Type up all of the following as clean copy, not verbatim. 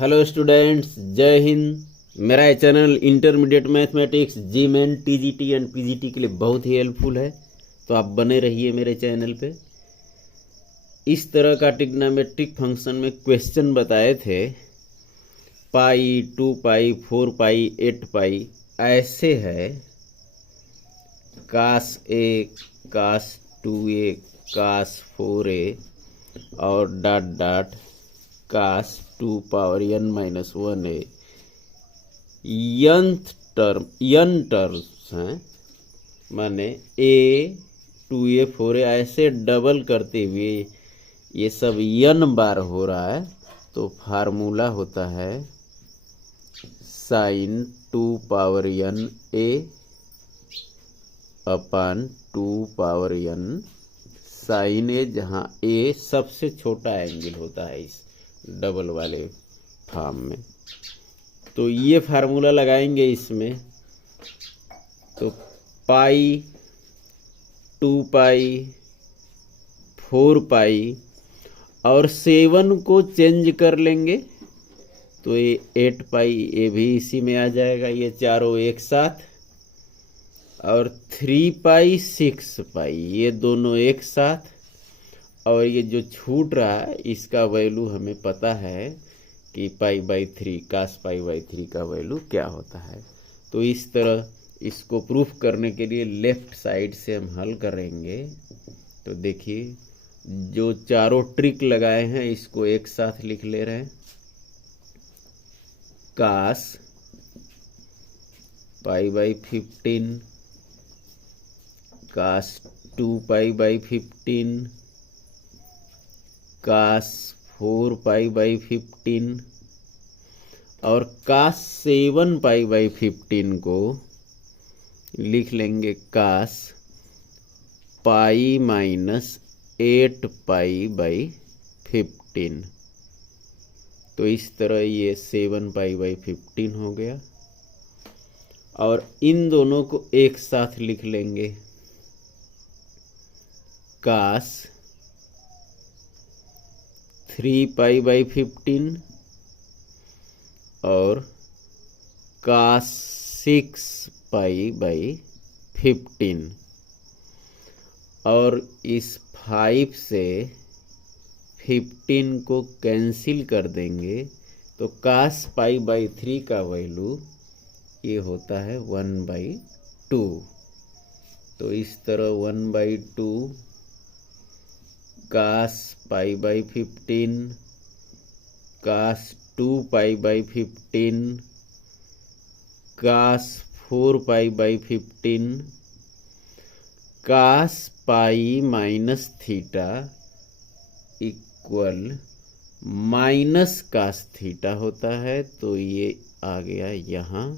Hello students, जय हिंद। मेरा ये channel intermediate mathematics, JEE Main, TGT and PGT के लिए बहुत ही हेल्पफुल है, तो आप बने रहिए मेरे चैनल पे। इस तरह का ट्रिग्नोमेट्रिक फंक्शन में क्वेश्चन बताए थे, पाई, 2 पाई, 4 पाई, 8 पाई ऐसे है। कास ए, कास 2a, कास 4a और डॉट डॉट कास 2 पावर n-1a। n टर्म्स हैं, माने a, 2a, 4a ऐसे डबल करते हुए ये सब n बार हो रहा है, तो फार्मूला होता है sine 2 power n a upon 2 power n sine A, जहाँ ए सबसे छोटा एंगल होता है इस डबल वाले फॉर्म में। तो ये फार्मूला लगाएंगे इसमें, तो पाई, 2 पाई, 4 पाई और 7 को चेंज कर लेंगे तो ये 8 पाई, ये भी इसी में आ जाएगा, ये चारों एक साथ। और 3 पाई, 6 पाई ये दोनों एक साथ। और ये जो छूट रहा है इसका वैल्यू हमें पता है कि pi by 3, cos pi by 3 का वैल्यू क्या होता है। तो इस तरह इसको प्रूफ करने के लिए लेफ्ट साइड से हम हल करेंगे। तो देखिए, जो चारों ट्रिक लगाए हैं इसको एक साथ लिख ले रहे हैं। Cos pi by 15, cos 2 pi by 15, cos 4 pi by 15 और कास 7 पाई बाई 15 को लिख लेंगे कास पाई माइनस 8 पाई बाई 15। तो इस तरह ये 7 पाई बाई 15 हो गया। और इन दोनों को एक साथ लिख लेंगे, कास 3 पाई बाई 15 और कास 6 पाई बाई 15। और इस 5 से 15 को कैंसिल कर देंगे तो कास पाई बाई 3 का वैल्यू ये होता है 1/2। तो इस तरह 1/2 cos pi by 15, cos 2 pi by 15, cos 4 pi by 15, cos pi minus theta equal minus cos theta होता है। तो ये आ गया यहाँ,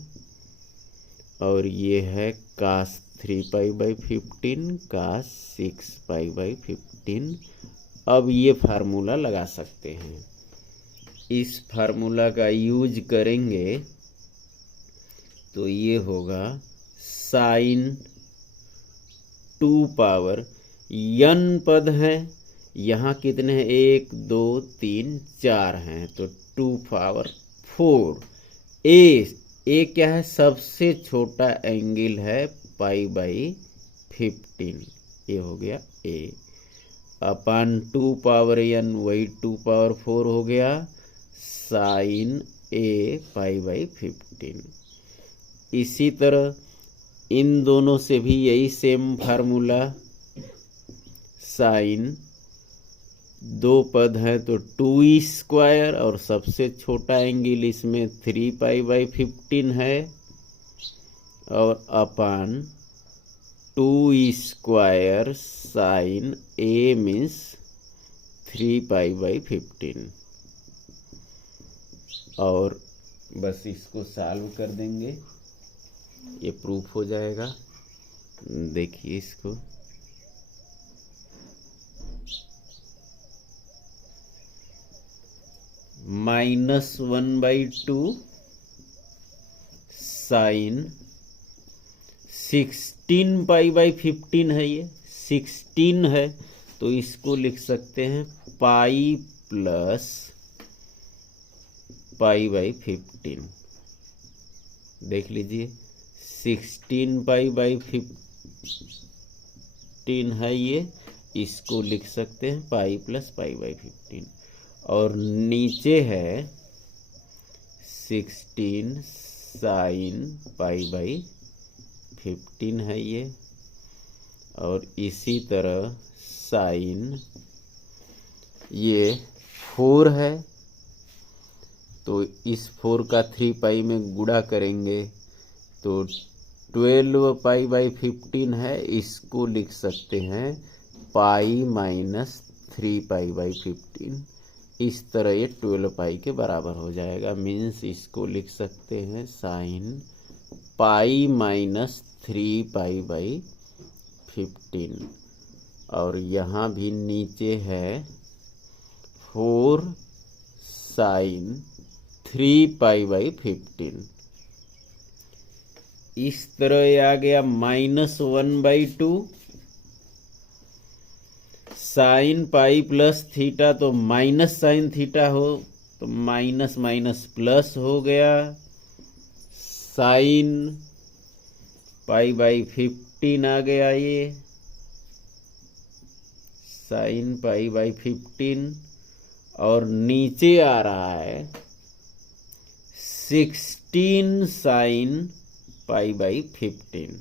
और ये है कास 3 पाई बाई 15, कास 6 पाई बाई 15। अब ये फार्मूला लगा सकते हैं। इस फार्मूला का यूज करेंगे तो ये होगा साइन 2 पावर n पद है, यहाँ कितने हैं, 1 2 3 4 हैं, तो 2 पावर 4। ए क्या है, सबसे छोटा एंगल है पाई बाई 15, ये हो गया ए अपान 2 पावर n, वही 2 पावर 4 हो गया साइन ए पाई बाई 15। इसी तरह इन दोनों से भी यही सेम फार्मूला, साइन 2 पद है तो 2 स्क्वायर और सबसे छोटा एंगल इसमें 3 पाई बाई 15 है, और अपान 2 square sine A means 3 pi by 15। और बस इसको सॉल्व कर देंगे, ये प्रूफ हो जाएगा। देखिए इसको, -1/2 साइन 16 पाई बाई 15 है, ये 16 है, तो इसको लिख सकते हैं पाई प्लस पाई बाई 15। देख लीजिए 16 पाई बाई 15 है ये, इसको लिख सकते हैं पाई प्लस पाई बाई 15। और नीचे है 16 साइन पाई बाई 15 है ये, और इसी तरह साइन ये 4 है, तो इस 4 का 3 पाई में गुणा करेंगे तो 12 पाई बाई 15 है, इसको लिख सकते हैं पाई माइनस 3 पाई बाई 15। इस तरह ये 12 पाई के बराबर हो जाएगा। मीन्स इसको लिख सकते हैं sine pi minus 3 pi by 15। और यहाँ भी नीचे है 4 साइन 3 पाई बाई 15। इस तरह ये आ गया -1/2 साइन पाई प्लस थीटा, तो माइनस साइन थीटा हो तो माइनस माइनस प्लस हो गया, साइन पाई बाई 15 आ गया ये, साइन पाई बाई 15। और नीचे आ रहा है 16 साइन पाई बाई 15।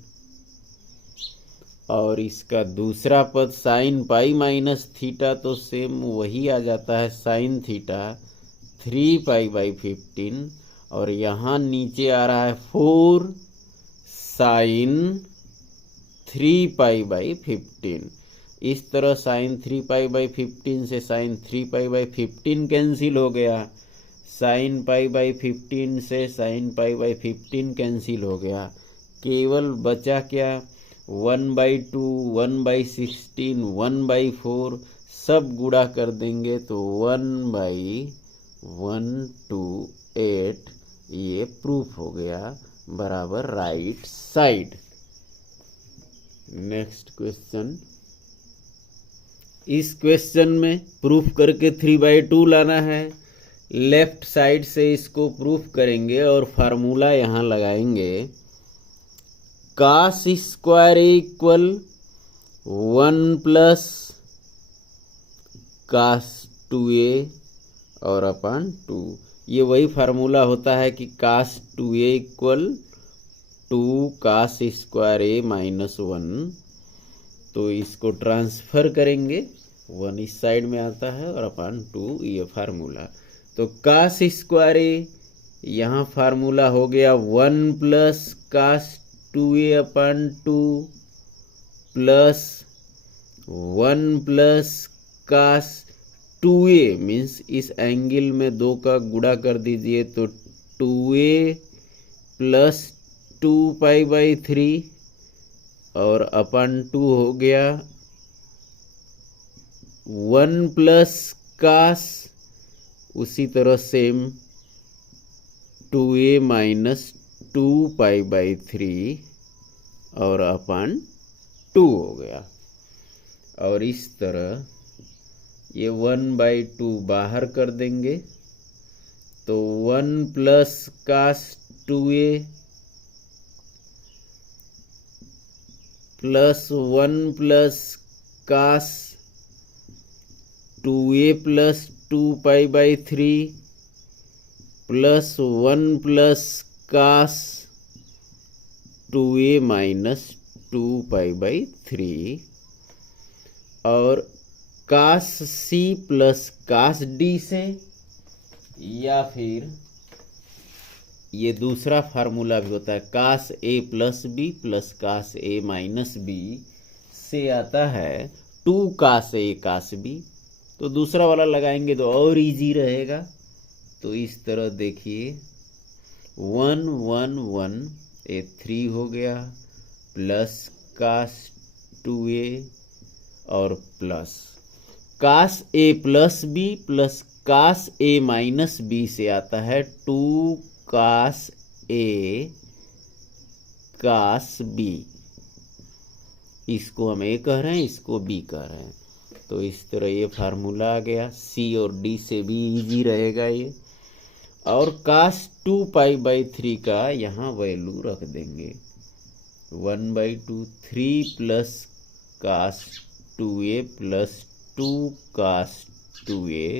और इसका दूसरा पद साइन पाई माइनस थीटा, तो सेम वही आ जाता है साइन थीटा 3 पाई बाई 15। और यहाँ नीचे आ रहा है 4 साइन 3 पाई बाई 15। इस तरह साइन 3 पाई बाई 15 से साइन 3 पाई बाई 15 कैंसिल हो गया, साइन पाई बाई 15 से साइन पाई बाई 15 कैंसिल हो गया, केवल बचा क्या 1/2, 1/16, 1/4 सब गुणा कर देंगे तो 1/128 ये प्रूफ हो गया बराबर राइट साइड। Next question. इस क्वेश्चन में प्रूफ करके 3/2 लाना है। लेफ्ट साइड से इसको प्रूफ करेंगे और फार्मूला यहाँ लगाएंगे, cos square equal 1 plus cos 2a और अपन 2। ये वही फार्मूला होता है कि cos 2a equal 2 cos square a minus 1। तो इसको ट्रांसफर करेंगे, 1 इस साइड में आता है और अपन 2 ये फार्मूला। तो cos स्क्वायर a यहाँ फार्मूला हो गया 1 प्लस cos 2a अपन 2 plus 1 plus cos 2a, means इस एंगल में 2 का गुणा कर दीजिए तो 2a प्लस 2 पाई बाई 3 और अपन 2 हो गया 1 प्लस cos, उसी तरह same 2a minus 2 pi by 3 और अपन 2 हो गया। और इस तरह ये 1/2 बाहर कर देंगे तो 1 plus cos 2a plus 1 plus cos 2a plus 2 pi by 3 plus 1 plus cos 2a minus 2 pi by 3 और cos c plus cos d से, या फिर ये दूसरा फार्मूला भी होता है cos a plus b plus cos a minus b से आता है 2 cos a cos b। तो दूसरा वाला लगाएंगे तो और इजी रहेगा। तो इस तरह देखिए 1 1 1 ये 3 हो गया प्लस cos 2a और plus cos a plus b plus cos a minus b से आता है 2 cos a cos b। इसको हम a कह रहे हैं, इसको b कह रहे हैं। तो इस तरह ये फार्मूला आ गया। c और d से भी इजी रहेगा ये। और cos 2π/3 का यहाँ वैल्यू रख देंगे 1/2 3 plus cos 2a plus 2 cos 2a।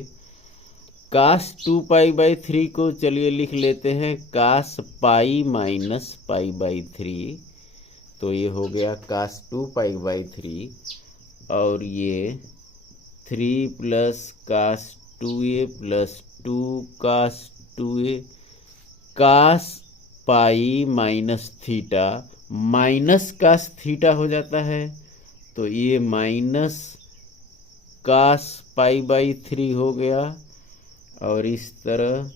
cos 2π/3 को चलिए लिख लेते हैं cos पाई माइनस π/3, तो ये हो गया cos 2π/3 और ये 3 plus cos 2a plus 2 cos 2a। cos पाई minus theta minus cos theta हो जाता है, तो ये माइनस cos π/3 हो गया और इस तरह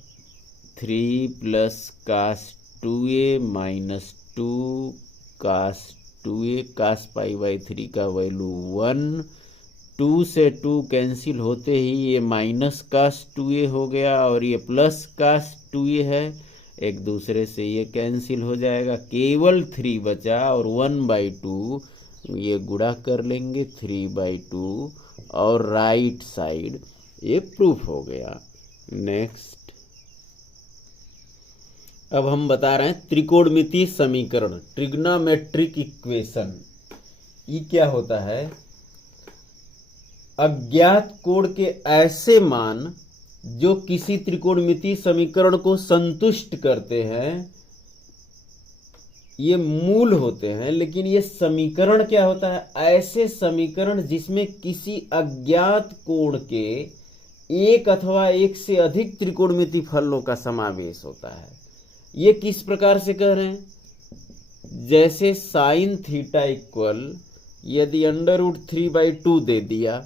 3 plus cos 2a minus 2 cos 2a। cos π/3 का वैल्यू 1, 2 से 2 कैंसिल होते ही ये माइनस cos 2a हो गया और ये प्लस cos 2a है, एक दूसरे से ये कैंसिल हो जाएगा, केवल 3 बचा और 1/2 ये गुणा कर लेंगे 3/2 और राइट साइड ये प्रूफ हो गया। नेक्स्ट, अब हम बता रहे हैं त्रिकोणमितीय समीकरण, ट्रिग्नोमेट्रिक इक्वेशन। ये क्या होता है? अज्ञात कोण के ऐसे मान जो किसी त्रिकोणमितीय समीकरण को संतुष्ट करते हैं, ये मूल होते हैं। लेकिन ये समीकरण क्या होता है? ऐसे समीकरण जिसमें किसी अज्ञात कोण के एक अथवा एक से अधिक त्रिकोणमितीय फलनों का समावेश होता है। ये किस प्रकार से कह रहे हैं? जैसे साइन थीटा इक्वल यदि √3/2 दे दिया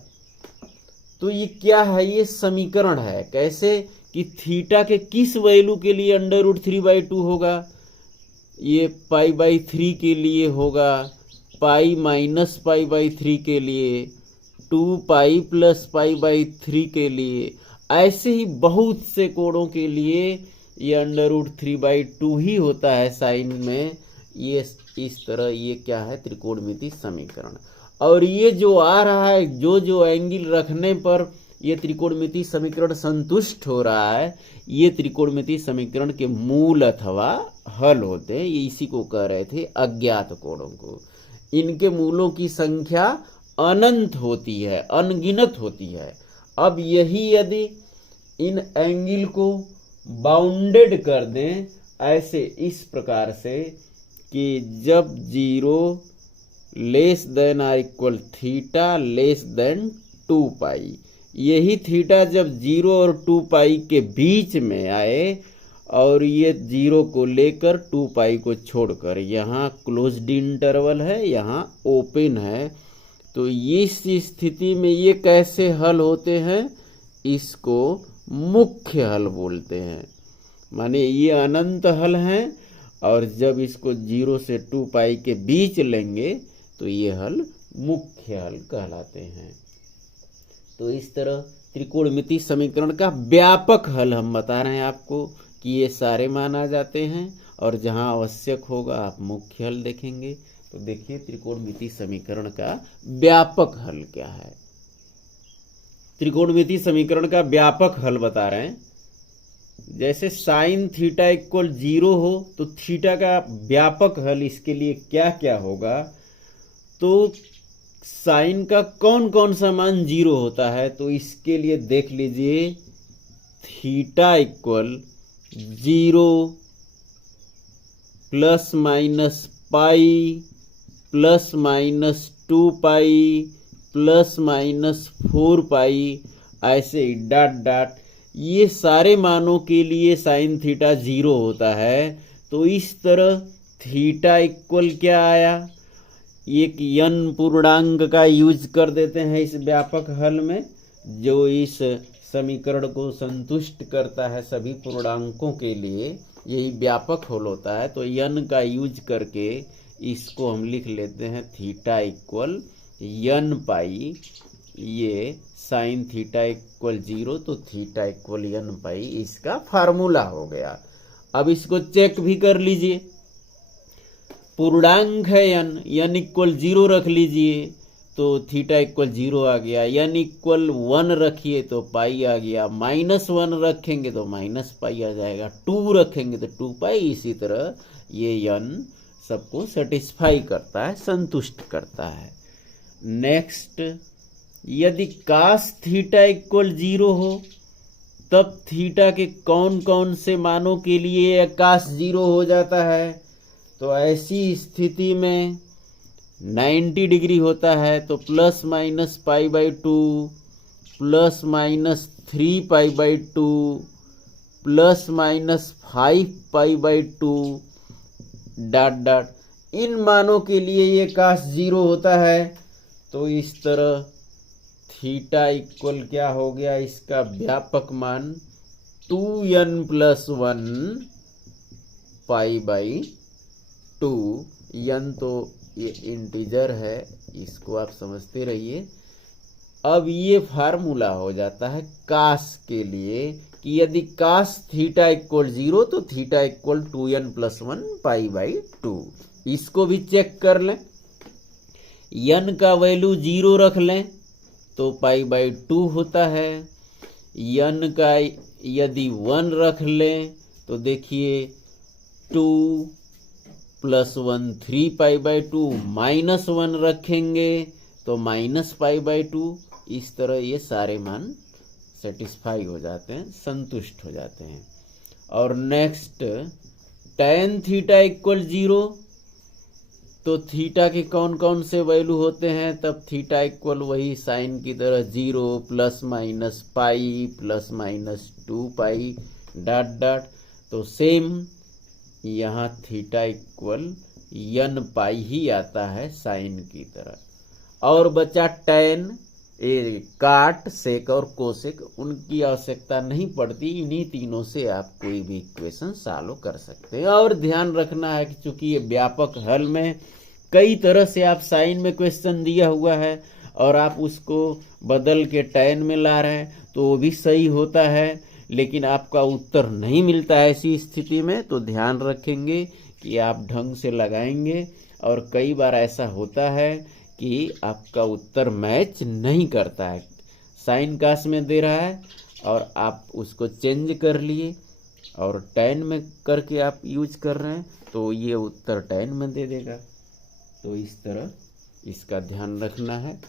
तो ये क्या है? ये समीकरण है। कैसे कि थीटा के किस वैल्यू के लिए √3/2 होगा? ये π/3 के लिए होगा, पाई माइनस π/3 के लिए, 2π प्लस π/3 के लिए, ऐसे ही बहुत से कोणों के लिए ये √3/2 ही होता है साइन में। ये इस तरह ये क्या है? त्रिकोणमितीय समीकरण। और ये जो आ रहा है, जो एंगल रखने पर ये त्रिकोणमितीय समीकरण संतुष्ट हो रहा है, ये त्रिकोणमितीय समीकरण के मूल अथवा हल होते हैं। ये इसी को कह रहे थे अज्ञात कोणों को। इनके मूलों की संख्या अनंत होती है, अनगिनत होती है। अब यही यदि इन एंगल को बाउंडेड कर दें ऐसे इस प्रकार से कि जब 0 less than or equal theta less than 2π, यही थीटा जब 0 और 2π के बीच में आए और ये 0 को लेकर 2π को छोड़कर, यहाँ क्लोज्ड इंटरवल है, यहाँ ओपन है, तो इस स्थिति में ये कैसे हल होते हैं? इसको मुख्य हल बोलते हैं। माने ये अनंत हल हैं और जब इसको 0 से 2π के बीच लेंगे तो ये हल मुख्य हल कहलाते हैं। तो इस तरह त्रिकोणमितीय समीकरण का व्यापक हल हम बता रहे हैं आपको कि ये सारे मान आ जाते हैं और जहां आवश्यक होगा आप मुख्य हल देखेंगे। तो देखिए त्रिकोणमितीय समीकरण का व्यापक हल क्या है। त्रिकोणमितीय समीकरण का व्यापक हल बता रहे हैं। जैसे साइन थीटा इक्वल 0 हो तो थीटा का व्यापक हल इसके लिए क्या क्या होगा? तो साइन का कौन कौन सा मान 0 होता है? तो इसके लिए देख लीजिए, theta equal 0 plus minus pi plus minus 2π plus minus 4π, ऐसे डॉट डॉट, ये सारे मानों के लिए साइन थीटा 0 होता है। तो इस तरह थीटा इक्वल क्या आया? एक n पूर्णांक का यूज कर देते हैं इस व्यापक हल में, जो इस समीकरण को संतुष्ट करता है सभी पूर्णांकों के लिए, यही व्यापक हल होता है। तो n का यूज करके इसको हम लिख लेते हैं थीटा इक्वल nπ। ये साइन थीटा इक्वल 0 तो थीटा इक्वल nπ इसका फार्मूला हो गया। अब इसको चेक भी कर लीजिए, पूर्णांक है n इक्वल 0 रख लीजिए तो थीटा इक्वल 0 आ गया, n इक्वल 1 रखिए तो पाई आ गया, -1 रखेंगे तो माइनस पाई आ जाएगा, 2 रखेंगे तो 2 पाई। इसी तरह ये n सबको सेटिस्फाई करता है, संतुष्ट करता है। नेक्स्ट, यदि कास थीटा इक्वल 0 हो तब थीटा के कौन कौन से मानों के लिए कास 0 हो जाता है? तो ऐसी स्थिति में 90 डिग्री होता है तो ±π/2 ±3π/2 ±5π/2 ... इन मानों के लिए ये कास 0 होता है। तो इस तरह थीटा इक्वल क्या हो गया, इसका व्यापक मान 2n+1 π/2। n तो ये इंटीजर है, इसको आप समझते रहिए। अब ये फार्मूला हो जाता है कास के लिए कि यदि कास थीटा इक्वल 0 तो थीटा इक्वल 2n+1 π/2। इसको भी चेक कर लें, n का वैल्यू 0 रख लें तो π/2 होता है, n का यदि 1 रख लें तो देखिए 2 + 1 3π/2, -1 रखेंगे तो -π/2। इस तरह ये सारे मान सेटिस्फाई हो जाते हैं, संतुष्ट हो जाते हैं। और नेक्स्ट, tan थीटा इक्वल 0 तो थीटा के कौन कौन से वैल्यू होते हैं? तब थीटा इक्वल वही साइन की तरह 0 ±π ±2π ... तो सेम यहाँ थीटा इक्वल n पाई ही आता है साइन की तरह। और बचा टैन, काट, सेक और कोसेक, उनकी आवश्यकता नहीं पड़ती। इन्हीं तीनों से आप कोई भी इक्वेशन सॉल्व कर सकते हैं। और ध्यान रखना है कि चूंकि ये व्यापक हल में कई तरह से आप साइन में क्वेश्चन दिया हुआ है और आप उसको बदल के टैन में ला रहे हैं तो वो भी सही होता है, लेकिन आपका उत्तर नहीं मिलता है ऐसी स्थिति में, तो ध्यान रखेंगे कि आप ढंग से लगाएंगे। और कई बार ऐसा होता है कि आपका उत्तर मैच नहीं करता है, साइन कास में दे रहा है और आप उसको चेंज कर लिए और टैन में करके आप यूज कर रहे हैं तो ये उत्तर टैन में दे देगा। तो इस तरह इसका ध्यान रखना है।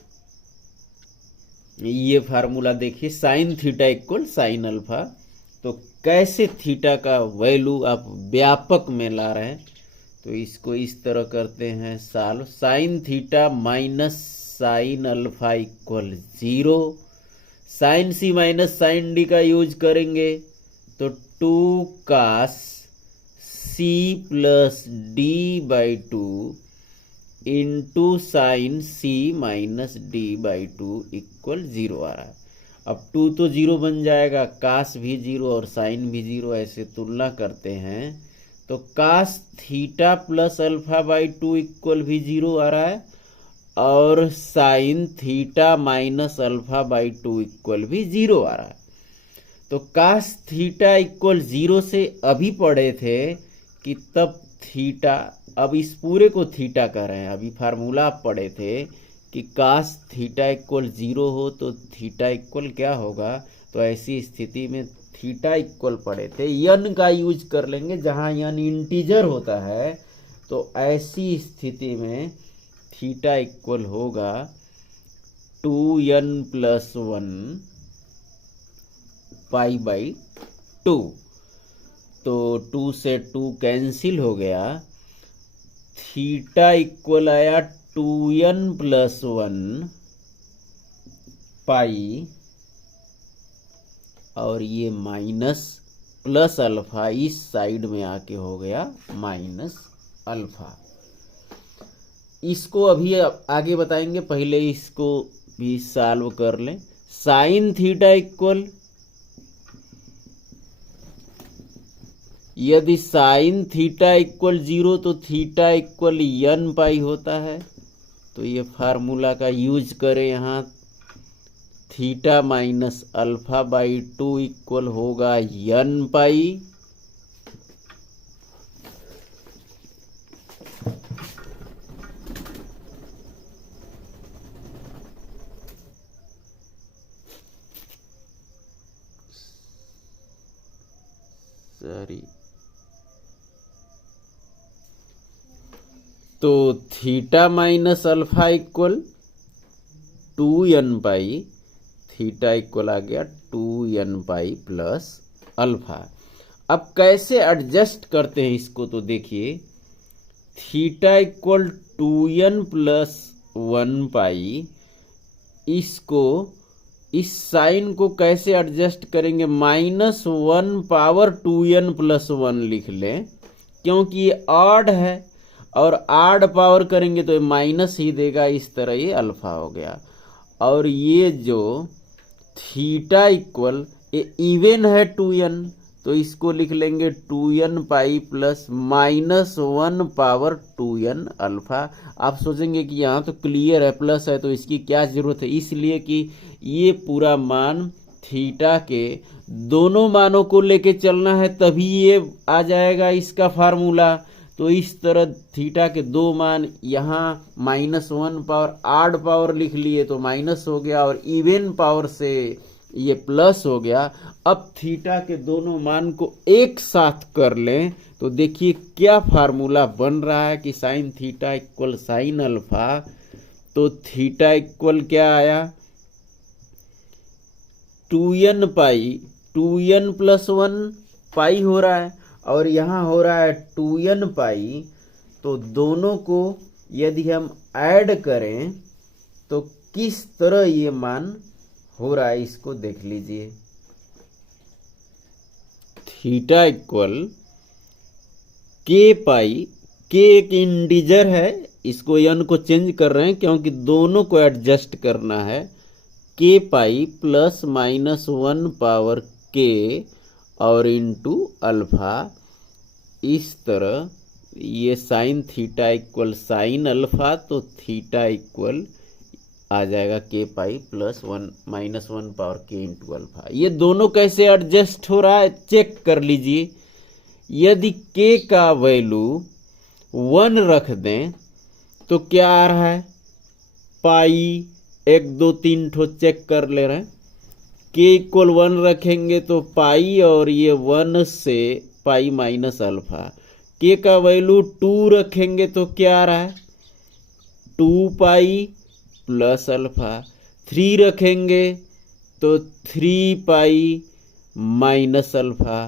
ये फार्मूला देखिए, sign theta equal sine alpha. तो कैसे थीटा का वैल्यू आप व्यापक में ला रहे हैं, तो इसको इस तरह करते हैं solve. Sine theta minus sine alpha equal 0, sine C minus sine D का यूज करेंगे तो 2 cos c plus d/2 into sine C minus d/2 equal 0 आ रहा है। अब 2 तो 0 बन जाएगा, कास भी 0 और साइन भी 0, ऐसे तुलना करते हैं तो कास थीटा प्लस अल्फा/2 इक्वल भी 0 आ रहा है और साइन थीटा माइनस अल्फा/2 इक्वल भी 0 आ रहा है। तो कास थीटा इक्वल 0 से अभी पढ़े थे कि तब थीटा, अब इस पूरे को थीटा कह रहे हैं, अभी फार्मूला आप पढ़े थे कि कास थीटा इक्वल 0 हो तो थीटा इक्वल क्या होगा। तो ऐसी स्थिति में थीटा इक्वल पढ़े थे, n का यूज कर लेंगे, जहां n इंटीजर होता है तो ऐसी स्थिति में थीटा इक्वल होगा 2n+1 π/2। तो 2 से 2 कैंसिल हो गया, थीटा इक्वल आया 2n+1 पाई और ये माइनस प्लस अल्फा इस साइड में आके हो गया माइनस अल्फा। इसको अभी आगे बताएंगे, पहले इसको भी सॉल्व कर लें। साइन थीटा इक्वल, यदि साइन थीटा इक्वल 0 तो थीटा इक्वल n पाई होता है। तो ये फार्मूला का यूज करें, यहाँ थीटा माइनस अल्फा/2 इक्वल होगा n पाई सॉरी, तो theta minus alpha equal 2n पाई, थीटा इक्वल आ गया 2n पाई प्लस अल्फा। अब कैसे एडजस्ट करते हैं इसको, तो देखिए थीटा इक्वल 2n प्लस 1 पाई, इसको इस साइन को कैसे एडजस्ट करेंगे, -1 पावर 2n प्लस 1 लिख लें, क्योंकि ये ऑड है और ऑड पावर करेंगे तो ये माइनस ही देगा, इस तरह ये अल्फा हो गया। और ये जो थीटा इक्वल ये इवन है 2n, तो इसको लिख लेंगे 2n pi plus -1 power 2n alpha. आप सोचेंगे कि यहाँ तो क्लियर है, प्लस है तो इसकी क्या जरूरत है, इसलिए कि ये पूरा मान थीटा के दोनों मानों को लेके चलना है, तभी ये आ जाएगा इसका फार्मूला। तो इस तरह थीटा के दो मान यहाँ -1 पावर ऑड पावर लिख लिए तो माइनस हो गया, और इवन पावर से ये प्लस हो गया। अब थीटा के दोनों मान को एक साथ कर लें तो देखिए क्या फार्मूला बन रहा है कि sign theta equal sine alpha. तो थीटा इक्वल क्या आया, 2n पाई, 2n प्लस 1 पाई हो रहा है और यहाँ हो रहा है 2n पाई। तो दोनों को यदि हम ऐड करें तो किस तरह ये मान हो रहा है, इसको देख लीजिए। थीटा इक्वल के पाई, के एक इंटीजर है, इसको n को चेंज कर रहे हैं क्योंकि दोनों को एडजस्ट करना है, के पाई प्लस -1 पावर के और इंटू अल्फा। इस तरह ये sign theta equal sine alpha, तो थीटा इक्वल आ जाएगा के पाई प्लस -1 पावर के इंटू अल्फा। ये दोनों कैसे एडजस्ट हो रहा है चेक कर लीजिए। यदि के का वैल्यू 1 रख दें तो क्या आ रहा है, पाई 1 2 3 ठो चेक कर ले रहे हैं। के इक्वल 1 रखेंगे तो पाई, और ये 1 से पाई माइनस अल्फा। के का वैल्यू 2 रखेंगे तो क्या आ रहा है, 2 पाई प्लस अल्फा। 3 रखेंगे तो 3 पाई माइनस अल्फा।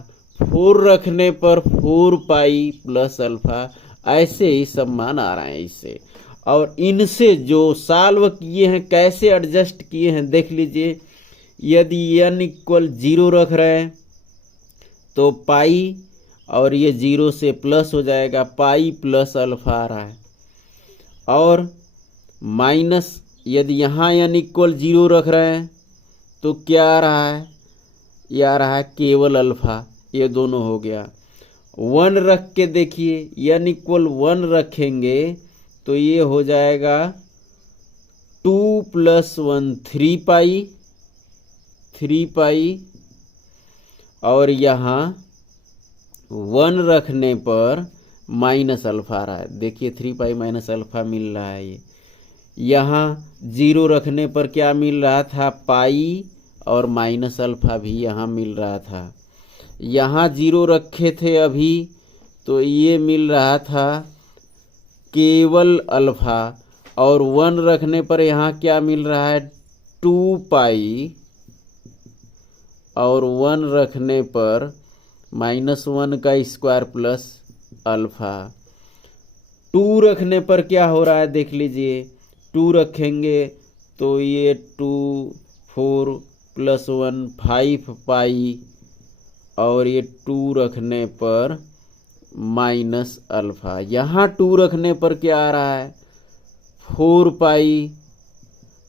4 रखने पर 4 पाई प्लस अल्फा। ऐसे ही सब मान आ रहे हैं इससे। और इनसे जो सॉल्व किए हैं कैसे एडजस्ट किए हैं देख लीजिए। यदि n इक्वल 0 रख रहे हैं तो पाई, और ये 0 से प्लस हो जाएगा, पाई प्लस अल्फा आ रहा है। और माइनस यदि यहाँ n इक्वल 0 रख रहे हैं तो क्या आ रहा है, ये आ रहा है केवल अल्फा। ये दोनों हो गया। 1 रख के देखिए, n इक्वल 1 रखेंगे तो ये हो जाएगा 2 प्लस 1 3 पाई, और यहाँ 1 रखने पर माइनस अल्फा आ रहा है। देखिए 3 पाई माइनस अल्फा मिल रहा है। ये यहाँ 0 रखने पर क्या मिल रहा था, पाई, और माइनस अल्फा भी यहाँ मिल रहा था। यहाँ 0 रखे थे अभी तो ये मिल रहा था केवल अल्फा, और 1 रखने पर यहाँ क्या मिल रहा है, 2 पाई, और 1 रखने पर -1 का स्क्वायर प्लस अल्फा। 2 रखने पर क्या हो रहा है देख लीजिए। 2 रखेंगे तो ये 2 4 प्लस 1 5 पाई, और ये 2 रखने पर माइनस अल्फा। यहाँ 2 रखने पर क्या आ रहा है, 4 पाई,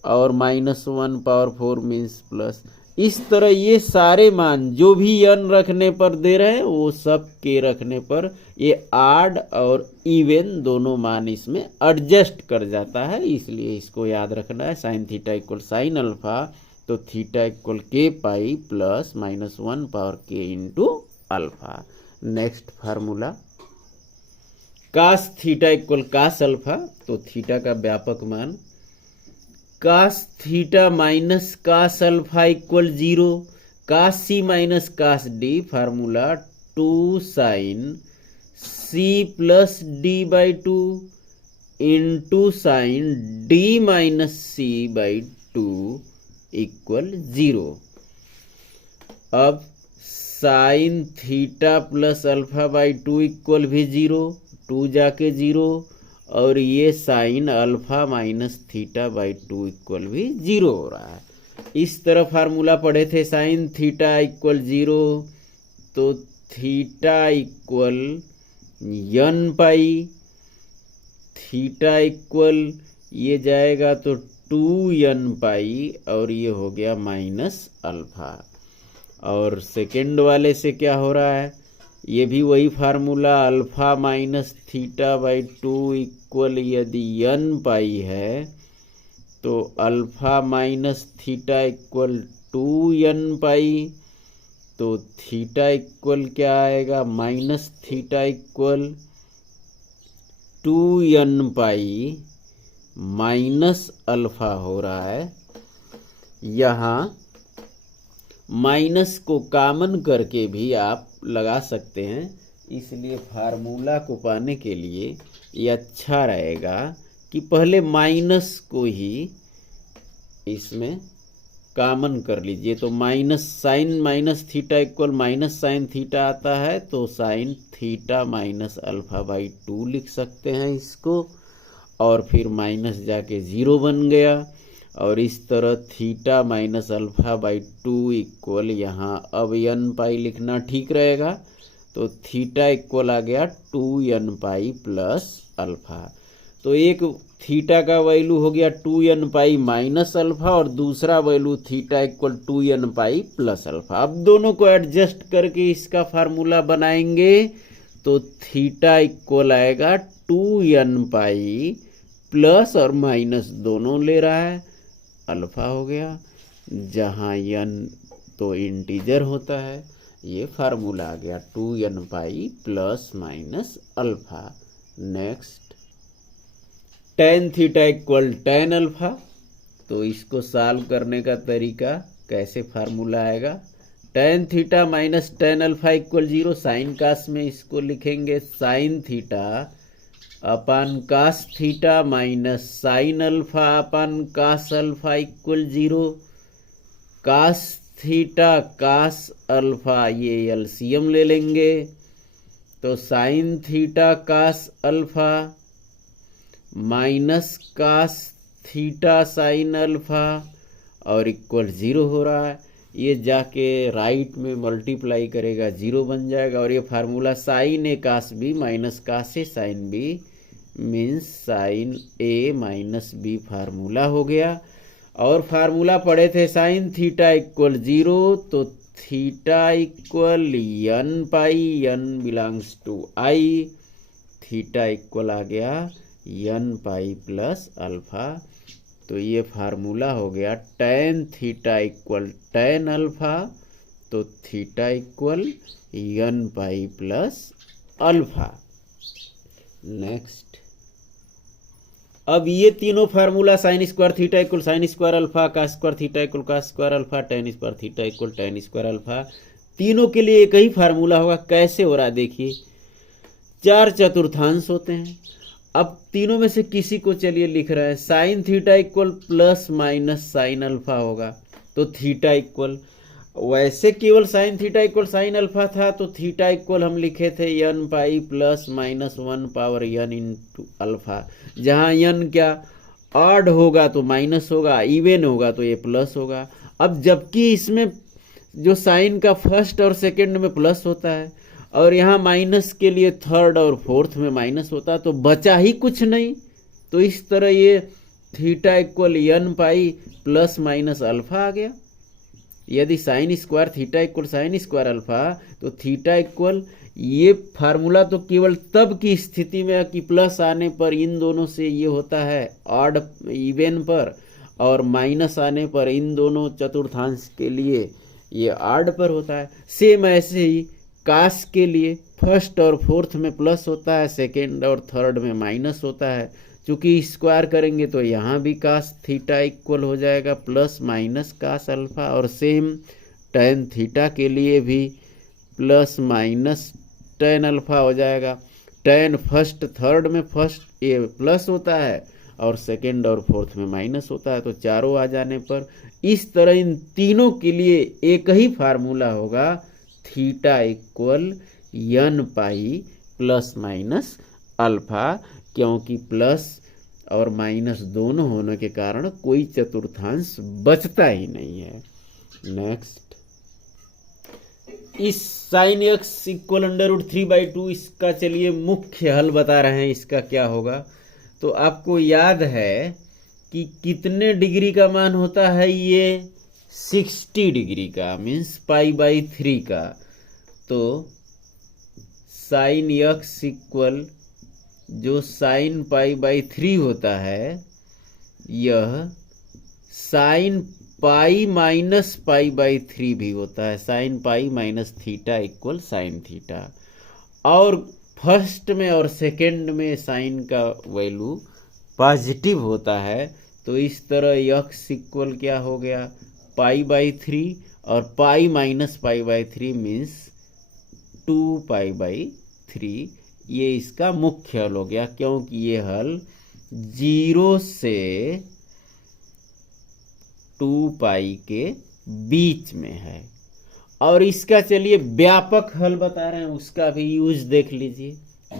और -1 पावर 4 मीन्स प्लस। इस तरह ये सारे मान जो भी n रखने पर दे रहे हैं वो सब के रखने पर ये ऑड और इवन दोनों मान इसमें एडजस्ट कर जाता है। इसलिए इसको याद रखना है, sine theta equal sine alpha, तो थीटा इक्वल के पाई प्लस -1 पावर के into alpha. Next formula cos theta equal cos alpha, तो थीटा का व्यापक मान cos theta minus cos alpha equal 0, cos C minus cos D, formula 2 sine c plus D by 2 into sine D minus C by 2 equal 0। अब sine theta plus alpha by 2 equal भी 0, 2 जाके 0, और ये sine alpha minus theta by 2 equal भी 0 हो रहा है। इस तरह फार्मूला पढ़े थे, साइन थीटा इक्वल 0 तो थीटा इक्वल n पाई, थीटा इक्वल ये जाएगा तो 2n पाई, और ये हो गया माइनस अल्फा। और सेकेंड वाले से क्या हो रहा है, ये भी वही formula, alpha minus theta by 2 equal यदि n पाई है तो alpha minus theta equal 2n पाई, तो थीटा इक्वल क्या आएगा, minus theta equal 2n pi minus alpha हो रहा है। यहाँ माइनस को कॉमन करके भी आप लगा सकते हैं, इसलिए फार्मूला को पाने के लिए ये अच्छा रहेगा कि पहले माइनस को ही इसमें कॉमन कर लीजिए। तो minus sine minus theta equal minus sine theta आता है, तो sine theta minus alpha by 2 लिख सकते हैं इसको, और फिर माइनस जाके 0 बन गया। और इस तरह theta minus alpha by 2 equal यहाँ अब n पाई लिखना ठीक रहेगा, तो थीटा इक्वल आ गया 2n पाई प्लस अल्फा। तो एक थीटा का वैल्यू हो गया 2n पाई माइनस अल्फा, और दूसरा value theta equal 2n pi plus alpha. अब दोनों को एडजस्ट करके इसका फार्मूला बनाएंगे, तो थीटा इक्वल आएगा 2n पाई प्लस और माइनस दोनों ले रहा है, अल्फा हो गया, जहाँ n तो इंटीजर होता है। ये फार्मूला आ गया 2n pi plus minus alpha. Next, tan theta equal tan alpha, तो इसको सॉल्व करने का तरीका कैसे फार्मूला आएगा, tan theta minus tan alpha equal 0। Sine cos में इसको लिखेंगे sine theta upon cos theta minus sine alpha upon cos alpha equal 0। Cos theta cos alpha ये एलसीएम ले लेंगे, तो sine theta cos alpha minus cos theta sine alpha और equal 0 हो रहा है। ये जाके राइट में मल्टीप्लाई करेगा 0 बन जाएगा, और ये फार्मूला साइन ए कास बी माइनस कास ए साइन बी मीन्स साइन ए माइनस बी फार्मूला हो गया। और फार्मूला पढ़े थे साइन थीटा इक्वल 0, तो theta equal n pi, n belongs to I, theta equal आ गया n पाई प्लस अल्फा। तो ये फार्मूला हो गया tan theta equal tan alpha, तो theta equal n pi plus alpha. Next, अब ये तीनों formula sine square theta equal sine square alpha, cos square theta equal cos square alpha, tan square theta equal tan square alpha, तीनों के लिए एक ही formula होगा। कैसे हो रहा है देखिए, 4 चतुर्थांश होते हैं। अब तीनों में से किसी को चलिए लिख रहे हैं, sign theta equal plus minus sine alpha होगा, तो थीटा इक्वल, वैसे केवल sign theta equal sine alpha था, तो थीटा इक्वल हम लिखे थे n pi plus minus 1 power n into alpha. जहाँ n क्या ऑड होगा तो माइनस होगा, इवन होगा तो ये प्लस होगा। अब जबकि इसमें जो साइन का फर्स्ट और सेकंड में प्लस होता है, और यहाँ माइनस के लिए थर्ड और फोर्थ में माइनस होता है, तो बचा ही कुछ नहीं। तो इस तरह ये theta equal n pi plus minus alpha आ गया। यदि sine square theta equal sine square alpha, तो थीटा इक्वल, ये फार्मूला तो केवल तब की स्थिति में कि प्लस आने पर इन दोनों से ये होता है ऑड इवन पर, और माइनस आने पर इन दोनों चतुर्थांश के लिए ये ऑड पर होता है। सेम ऐसे ही कास के लिए फर्स्ट और फोर्थ में प्लस होता है, सेकेंड और थर्ड में माइनस होता है। चूंकि स्क्वायर करेंगे तो यहाँ भी कास थीटा इक्वल हो जाएगा प्लस माइनस कास अल्फा, और सेम टेन थीटा के लिए भी प्लस माइनस टेन अल्फा हो जाएगा। टेन फर्स्ट थर्ड में फर्स्ट ये प्लस होता है और सेकंड और फोर्थ में माइनस होता है, तो चारों आ जाने पर इस तरह इन तीनों के लिए एक ही फार्मूला होगा, theta equal n pi plus minus alpha, क्योंकि प्लस और माइनस दोनों होने के कारण कोई चतुर्थांश बचता ही नहीं है। नेक्स्ट, इस साइन एक्स इक्वल √3/2 इसका चलिए मुख्य हल बता रहे हैं, इसका क्या होगा। तो आपको याद है कि कितने डिग्री का मान होता है, ये 60 डिग्री का, मीन्स π/3 का। तो साइन एक्स इक्वल जो साइन π/3 होता है, यह साइन पाई माइनस π/3 भी होता है, sine pi minus theta equal sine theta. और फर्स्ट में और सेकंड में साइन का वैल्यू पॉजिटिव होता है, तो इस तरह यक्स इक्वल क्या हो गया, π/3 और पाई माइनस π/3 मीन्स 2π/3। ये इसका मुख्य हल हो गया, क्योंकि ये हल 0 से 2π के बीच में है। और इसका चलिए व्यापक हल बता रहे हैं, उसका भी यूज देख लीजिए।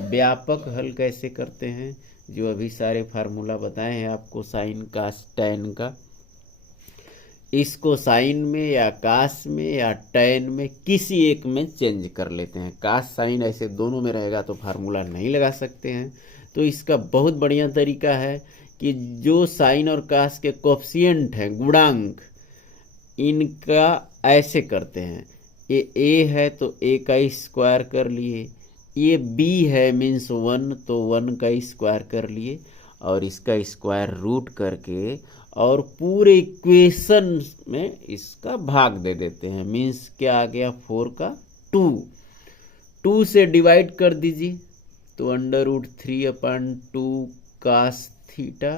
व्यापक हल कैसे करते हैं, जो अभी सारे फार्मूला बताए हैं आपको साइन कास टैन का, इसको साइन में या कास में या टैन में किसी एक में चेंज कर लेते हैं। कास साइन ऐसे दोनों में रहेगा तो फार्मूला नहीं लगा सकते हैं। तो इसका बहुत बढ़िया तरीका है कि जो साइन और कास के कोफिशिएंट हैं, गुणांक, इनका ऐसे करते हैं। ये a है तो a का स्क्वायर कर लिए, ये b है मीन्स 1 तो 1 का स्क्वायर कर लिए, और इसका स्क्वायर रूट करके और पूरे इक्वेशन में इसका भाग दे देते हैं। मीन्स क्या आ गया, 4 का 2 से डिवाइड कर दीजिए, तो √3/2 cos theta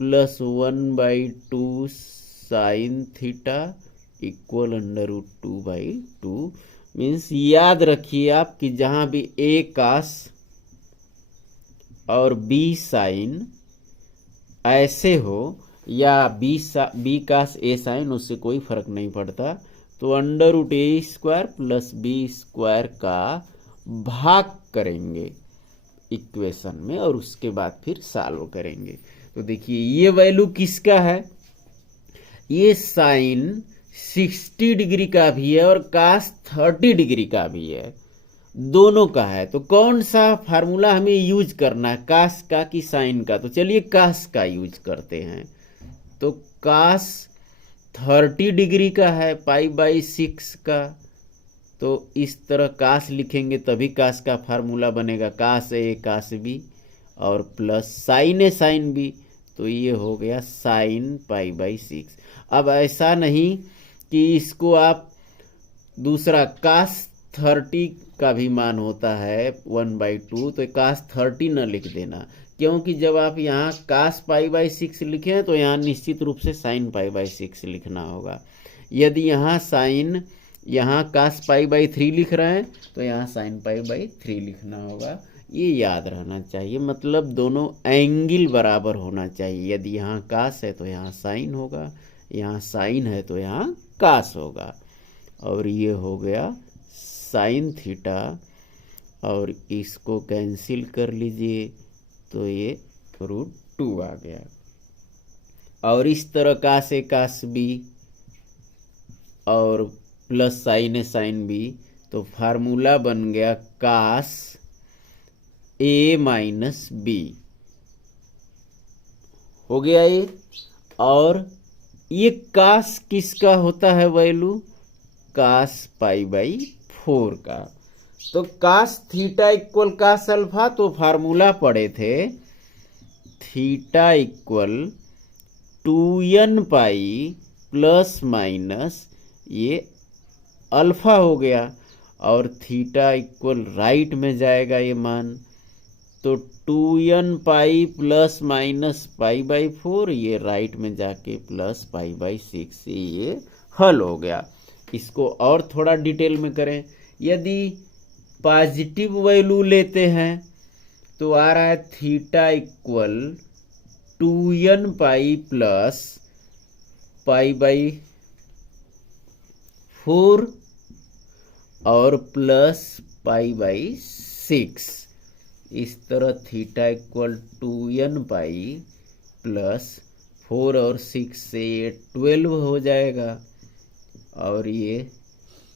plus 1/2 sine theta equal √2/2। Means याद रखिए आप कि जहां भी a कास और b साइन ऐसे हो या b कास a साइन, उससे कोई फर्क नहीं पड़ता। तो √a² प्लस b² का भाग करेंगे इक्वेशन में और उसके बाद फिर सॉल्व करेंगे। तो देखिए ये वैल्यू किसका है, ये साइन 60 डिग्री का भी है और कास 30 डिग्री का भी है, दोनों का है। तो कौन सा फार्मूला हमें यूज करना है, कास का कि साइन का। तो चलिए कास का यूज करते हैं। तो कास 30 डिग्री का है π/6 का, तो इस तरह कास लिखेंगे तभी कास का फार्मूला बनेगा, कास a कास b और plus sine a sine b, तो ये हो गया साइन π/6। अब ऐसा नहीं कि इसको आप दूसरा कास 30 का भी मान होता है 1/2, तो कास 30 न लिख देना, क्योंकि जब आप यहाँ कास π/6 लिखे हैं तो यहाँ निश्चित रूप से साइन π/6 लिखना होगा। यदि यहाँ कास π/3 लिख रहे हैं तो यहाँ साइन π/3 लिखना होगा। ये याद रहना चाहिए, मतलब दोनों एंगल बराबर होना चाहिए। यदि यहाँ कास है तो यहाँ साइन होगा, यहाँ साइन है तो यहाँ कास होगा। और ये हो गया साइन थीटा, और इसको कैंसिल कर लीजिए तो ये √2 आ गया। और इस तरह कास a कास b और plus sine a sine b, तो फार्मूला बन गया कास a माइनस b हो गया ये। और ये कास किसका होता है वैल्यू, कास π/4 का। तो cos theta equal cos alpha, तो फार्मूला पढ़े थे theta equal 2n pi plus minus ये अल्फा हो गया, और थीटा इक्वल राइट में जाएगा ये मान, तो 2n पाई प्लस माइनस π/4, ये राइट में जाके प्लस π/6, ये हल हो गया। इसको और थोड़ा डिटेल में करें यदि पॉजिटिव वैल्यू लेते हैं तो आ रहा है theta equal 2n pi plus pi by 4 और प्लस पाई बाई 6। इस तरह theta equal 2n pi plus 4 और 6 से ये 12 हो जाएगा और ये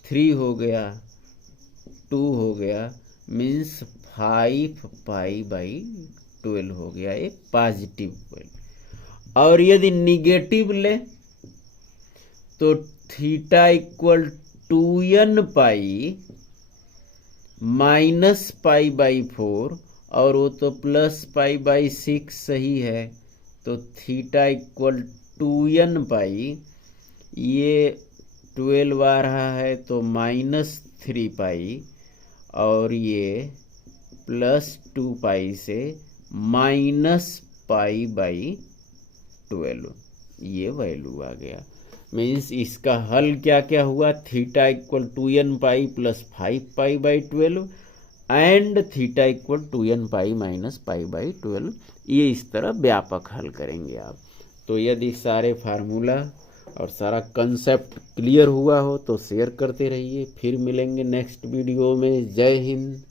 3 हो गया, 2 हो गया, मीन्स 5 पाई बाई 12 हो गया ये पॉजिटिव वैल्यू। और यदि निगेटिव ले तो theta equal 2n pi minus pi by 4 और वो तो प्लस पाई बाई 6 सही है, तो थीटा इक्वल 2n पाई, ये 12 आ रहा है तो माइनस 3 पाई और ये प्लस 2 पाई से माइनस पाई बाई 12, ये वैल्यू आ गया। मीन्स इसका हल क्या क्या हुआ, theta equal 2n pi plus 5 pi by 12 and theta equal 2n pi minus pi by 12। ये इस तरह व्यापक हल करेंगे आप। तो यदि सारे फार्मूला और सारा कंसेप्ट क्लियर हुआ हो तो शेयर करते रहिए। फिर मिलेंगे नेक्स्ट वीडियो में। जय हिंद।